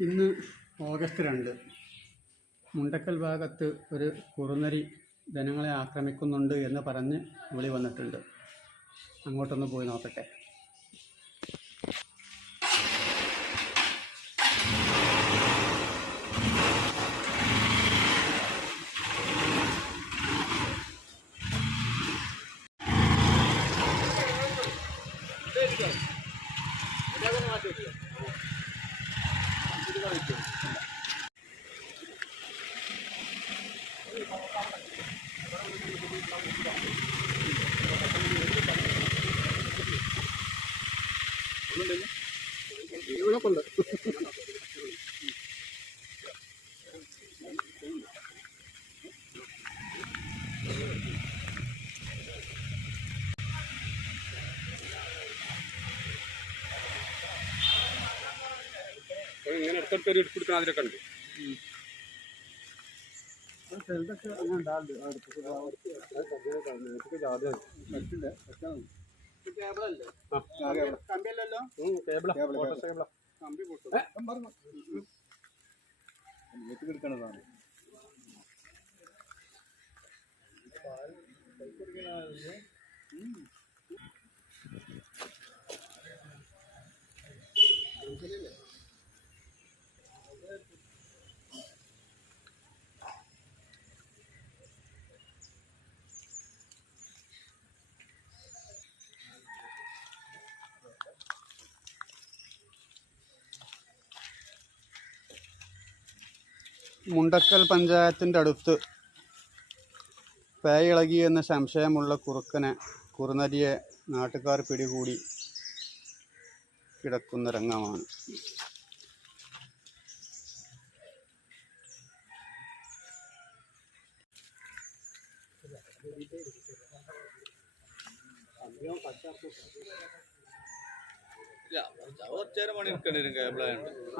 ഇന്ന് ഓഗസ്റ്റ് രണ്ട്. മുണ്ടക്കൽ ഭാഗത്ത് ഒരു കുറുനരി ജനങ്ങളെ ആക്രമിക്കുന്നുണ്ട് എന്ന് പറഞ്ഞ് വിളി വന്നിട്ടുണ്ട്. അങ്ങോട്ടൊന്ന് പോയി നോക്കട്ടെ. അടുത്തടുത്ത് ഒരു എടുക്കുന്ന അതിലൊക്കെ ഉണ്ട്. കമ്പിയല്ലല്ലോ കമ്പി പൊട്ടും മുണ്ടക്കൽ പഞ്ചായത്തിന്റെ അടുത്ത് പേയിളകി എന്ന സംശയമുള്ള കുറുക്കനെ കുറുനരിയെ നാട്ടുകാർ പിടികൂടി കിടക്കുന്ന രംഗമാണ്.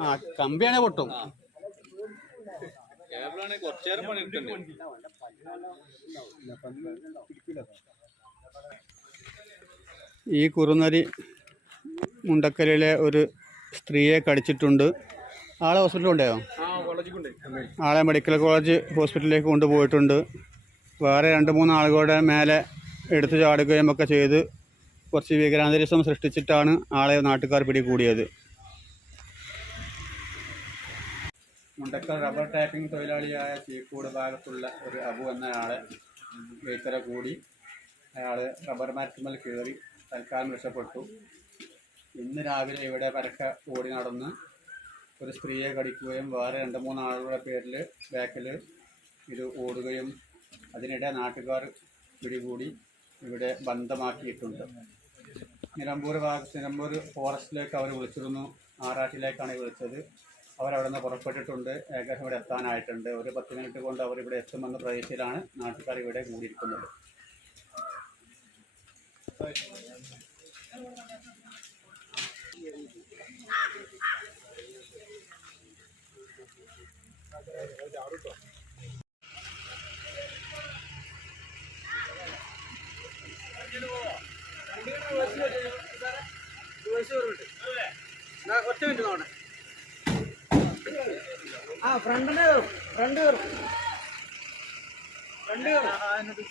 ആ കമ്പിയാണെ പൊട്ടും. കേബിളാണെങ്കിൽ ഈ കുറുനരി മുണ്ടക്കലിലെ ഒരു സ്ത്രീയെ കടിച്ചിട്ടുണ്ട്. ആളെ ഹോസ്പിറ്റലിൽ ഉണ്ടായോ ആ കോളേജിൽ ആളെ മെഡിക്കൽ കോളേജ് ഹോസ്പിറ്റലിലേക്ക് കൊണ്ടുപോയിട്ടുണ്ട്. വേറെ രണ്ട് മൂന്ന് ആളുകളുടെ മേലെ എടുത്തു ചാടുകയും ഒക്കെ ചെയ്ത് കുറച്ച് വികരാന്തരീക്ഷം സൃഷ്ടിച്ചിട്ടാണ് ആളെ നാട്ടുകാർ പിടികൂടിയത്. മുണ്ടക്കൽ റബ്ബർ ടാപ്പിംഗ് തൊഴിലാളിയായ ചീക്കൂട് ഭാഗത്തുള്ള ഒരു അബു എന്നയാളെ വെയ്ത്തര കൂടി അയാൾ റബ്ബർ മാറ്റുമ്മൽ കയറി തൽക്കാലം രക്ഷപ്പെട്ടു. ഇന്ന് രാവിലെ ഇവിടെ പരക്കെ ഓടി നടന്ന് ഒരു സ്ത്രീയെ കടിക്കുകയും വേറെ രണ്ട് മൂന്ന് ആളുകളുടെ പേരിൽ ബാക്കിൽ ഇത് ഓടുകയും അതിനിടെ നാട്ടുകാർ പിടികൂടി ഇവിടെ ബന്ധമാക്കിയിട്ടുണ്ട്. നിലമ്പൂർ ഭാഗത്ത് നിലമ്പൂർ ഫോറസ്റ്റിലേക്ക് അവർ വിളിച്ചിരുന്നു. ആറാട്ടിലേക്കാണ് വിളിച്ചത്. അവരവിടെ നിന്ന് പുറപ്പെട്ടിട്ടുണ്ട്. ഏകദേശം ഇവിടെ എത്താനായിട്ടുണ്ട്. ഒരു പത്ത് മിനിറ്റ് കൊണ്ട് അവർ ഇവിടെ എത്തുമെന്ന പ്രതീക്ഷയിലാണ് നാട്ടുകാർ ഇവിടെ കൂടിയിരിക്കുന്നത്. ഒറ്റ മിനിറ്റ് നോക്കണേ ആ ഫ്രണ്ടിന് ഫ്രണ്ട് കയറും ഫ്രണ്ട് കയറും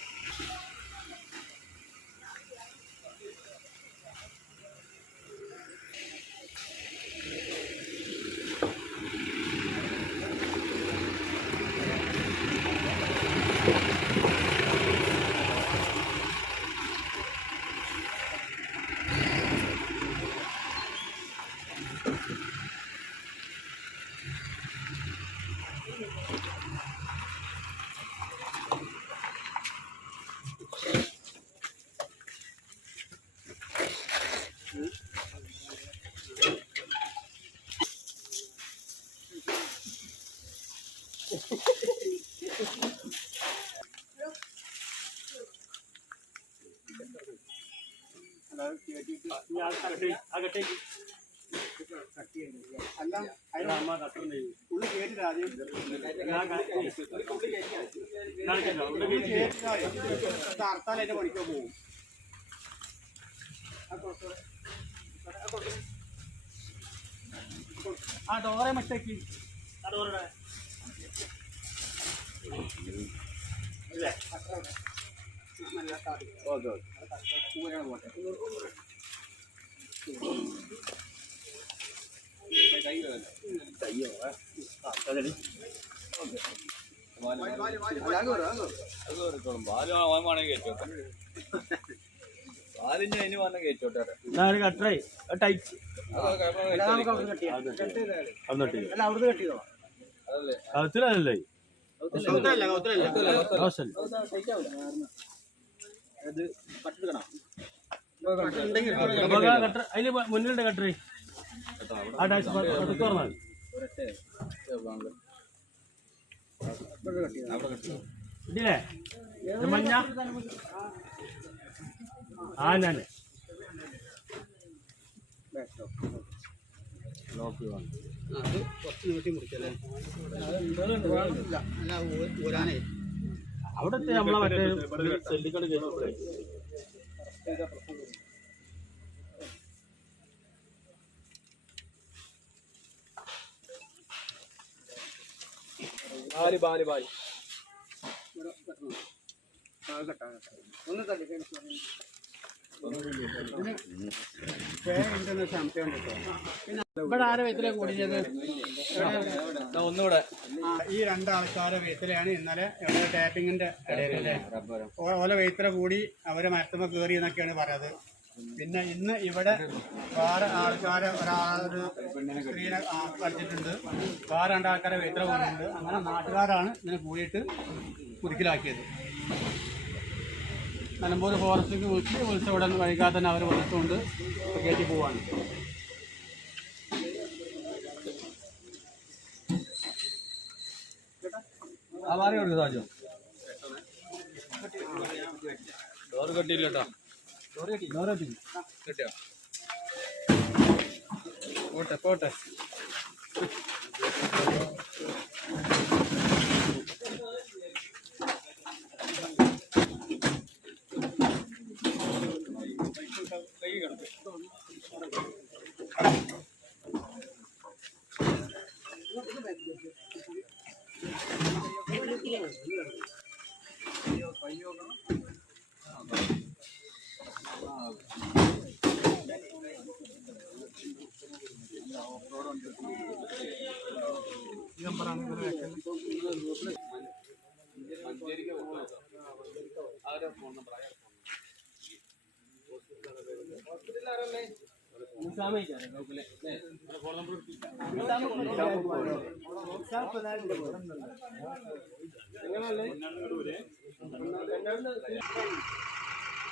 അല്ല ആ ഡോറേ ഡോറെ മറ്റേക്ക്. ആ ഡോറുടെ പാലിന്റെ അതിന് അതല്ലേ. അത്ര അല്ലേ അതിന് മുന്നിലുണ്ട് കട്ടറി ആ ടാക്സ് പതുക്കെ പറഞ്ഞാൽ ഇല്ലേ? മഞ്ഞ? ആ ഞാൻ. അത് കുറച്ച് നീട്ടി മുറിക്കല്ലേ? അല്ല ഊരാനേ അവിടത്തെ നമ്മളെ മറ്റേ ചെല്ലിക്കളി കേട്ടോളേ ബാൽ ബാൽ ബാൽ. ഒന്ന് തള്ളി ഇവിടെ ആരെ വെത്തിലെ കൂടിയത്? ഒന്നുകൂടെ. ഈ രണ്ടാൾക്കാരുടെ വെത്തിലാണ് ഇന്നലെ ഇവിടെ ടാപ്പിങ്ങിന്റെ ഇടയിലല്ലേ ഓല വെയ്ത്തല കൂടി അവരെ മരത്തുമ്പോ കയറി എന്നൊക്കെയാണ് പറയുന്നത് പിന്നെ ഇന്ന് ഇവിടെ വേറെ ആൾക്കാരെ ഒരാളൊരു സ്ത്രീനെ കളിച്ചിട്ടുണ്ട് വേറെ രണ്ടാൾക്കാരെ വെയ്ത്തല കൂടിയിട്ടുണ്ട്. അങ്ങനെ നാട്ടുകാരാണ് ഇതിനെ കൂടിയിട്ട് കുരുക്കിലാക്കിയത്. നിലമ്പൂർ ഫോറസ്റ്റിക്ക് വിളിച്ച് വിളിച്ച ഉടൻ വൈകാതെ തന്നെ അവർ വിളിച്ചുകൊണ്ട് കയറ്റി പോവാണ്. ആ മാറി കൊടുക്കും സാജു ഡോറ് കെട്ടിയില്ല കേട്ടോ. കിട്ടിയോ? പോട്ടെ പോട്ടെ. അവരെ ഫോൺ നമ്പർ അയാൾ ഹോസ്പിറ്റലിൽ ആരല്ലേ എങ്ങനെയല്ലേ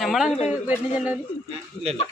നമ്മളങ്ങോട്ട് വരുന്നില്ലല്ലോ ഇല്ലല്ല.